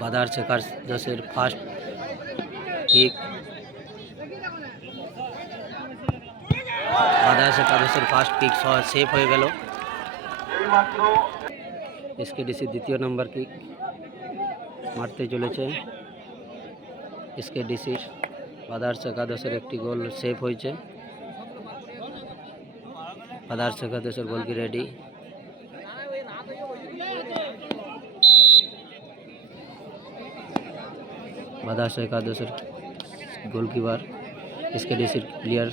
বাদার্স একাদশের first kick. বাদার্স একাদশের first kick safe হয়ে গেল। এসকেডিসি দ্বিতীয় নম্বর কিক মারতে চলেছে। এসকেডিসির বাদার্স একাদশের একটি গোল সেভ হয়েছে। বাদার্স একাদশের গোল কি রেডি। বাদার্স একাদশের গোলকিপার এসকেডিসির প্লেয়ার।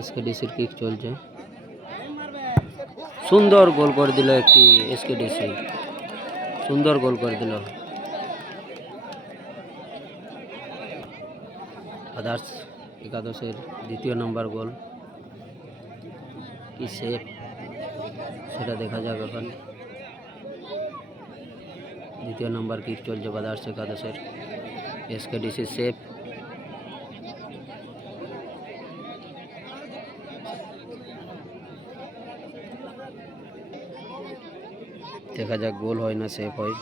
এসকেডিসির কিক চলছে, সুন্দর গোল করে দিল একটি এসকেডিসি, সুন্দর গোল করে দিল। বাদার্স একাদশের দ্বিতীয় নম্বর গোল কি সেভ সেটা দেখা যাক এখন। দ্বিতীয় নম্বর কিক চলছে বাদার্স একাদশের, এসকেডিসি সেভ। দেখা যাক গোল হয় না সেভ হয়।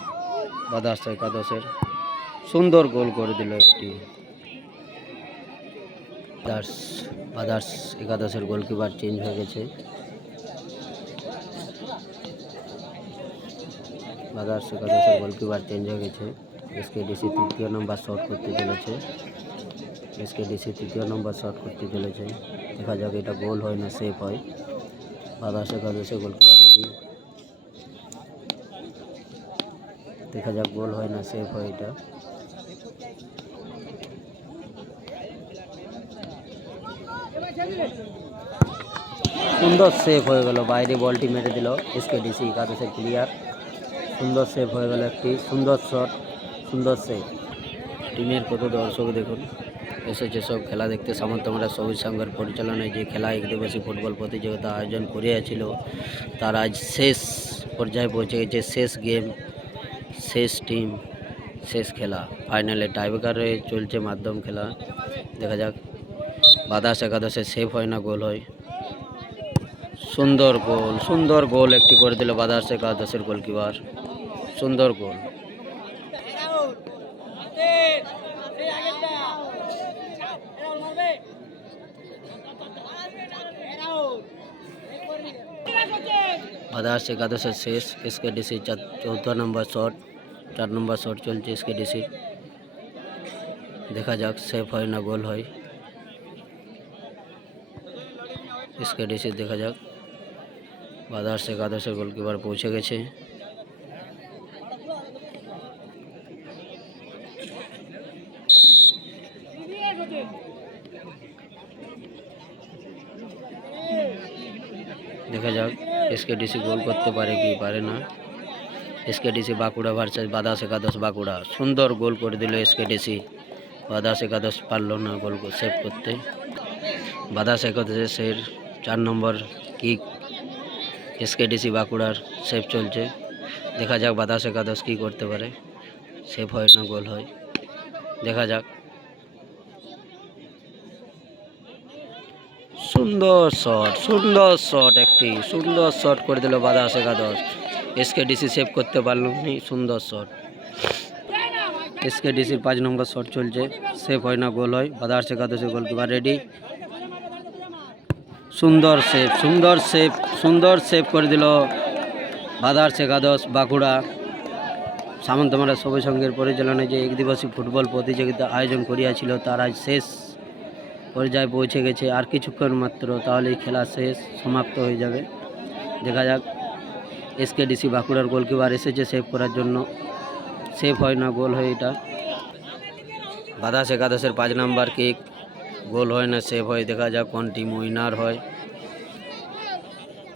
বাদার্স একাদশের সুন্দর গোল করে দিল একটি। বাদার্স একাদশের গোলকিপার চেঞ্জ হয়ে গেছে। বাদার্স একাদশের গোলকিপার চেঞ্জ হয়ে গেছে। এসকেডিসি তৃতীয় নম্বর শট করতে চলেছে। এসকেডিসি তৃতীয় নম্বর শট করতে চলেছে। দেখা যাক এটা গোল হয় না সেভ হয়। বাদার্স একাদশের গোলকিপার রেডি। দেখা যাক গোল হয় না সেভ হয় এটা। সুন্দর সেভ হয়ে গেল, বাইরে বলটি মেরে দিল এসকেডিসি একাদশের প্লেয়ার। সুন্দর সেভ হয়ে গেল একটি, সুন্দর শট, সুন্দর সেভ। টিমের কত দর্শক দেখুন এসেছে সব খেলা দেখতে। সামন্তমারা সবুজ সংঘের পরিচালনায় যে খেলা একদিবসী ফুটবল প্রতিযোগিতা আয়োজন করিয়াছিল তার আজ শেষ পর্যায়ে পৌঁছে গেছে। শেষ গেম, শেষ টিম, শেষ খেলা, ফাইনালে টাইব্রেকারে চলছে মাধ্যম খেলা। দেখা যাক বাদার্স একাদশে সেভ হয় না গোল হয়। সুন্দর গোল, সুন্দর গোল একটি করে দিল বাদার্স একাদশের গোলকিপার, সুন্দর গোল। বাদার্স একাদশের শেষ। এসকেডিসি চৌথা নম্বর শট, 4 নম্বর শট চলছে এসকেডিসি। দেখা যাক সেভ হয় না গোল হয়। এসকেডিসি দেখা যাক। বাদার্স একাদশের গোলকিপার পৌঁছে গেছে। দেখা যাক এসকেডিসি গোল করতে পারে কি পারে না। এসকেডিসি বাঁকুড়া ভার্সেস বাদার্স একাদশ বাঁকুড়া। সুন্দর গোল করে দিল এসকেডিসি। বাদার্স একাদশ পারল না গোল সেভ করতে। বাদার্স একাদশের 4 নম্বর কিক এসকেডিসি বাঁকুড়ার সেভ চলছে। দেখা যাক বাদার্স একাদশ কী করতে পারে, সেভ হয় না গোল হয়। দেখা যাক। সুন্দর শট, সুন্দর শট, একটি সুন্দর শট করে দিল বাদার্স একাদশ। এসকেডিসি সেভ করতে পারল না, সুন্দর শট। এসকেডিসির 5 নম্বর শট চলছে, সেভ হয় না গোল হয়। বাদার্স একাদশের গোলকিপার রেডি। সুন্দর সেভ, সুন্দর সেভ, সুন্দর সেভ করে দিল বাদার্স একাদশ বাঁকুড়া। সামন্তমারা সবুজ সংঘের পরিচালনায় যে একদিবসী ফুটবল প্রতিযোগিতা আয়োজন করিয়াছিল তার আজ শেষ পর্যায়ে পৌঁছে গেছে। আর কিছুক্ষণ মাত্র তাহলেই খেলা শেষ, সমাপ্ত হয়ে যাবে। দেখা যাক এসকেডিসি বাঁকুড়ার গোলকিপার এসেছে সেভ করার জন্য, সেভ হয় না গোল হয় এটা। বাদার্স একাদশের 5 নম্বর কিক, গোল হয় না সেভ হয়। দেখা যাক কোন টিম উইনার হয়।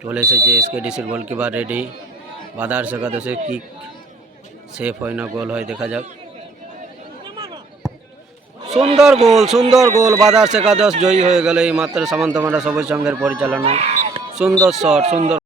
চলে এসেছে এসকেডিসির গোলকিপার রেডি। বাদার্স একাদশের কিক সেভ হয় না গোল হয়। দেখা যাক। সুন্দর গোল, সুন্দর গোল। বাদার্স একাদশ জয়ী হয়ে গেল এই মাত্র সামন্তমারা সবুজ সংঘের পরিচালনায়। সুন্দর শট, সুন্দর।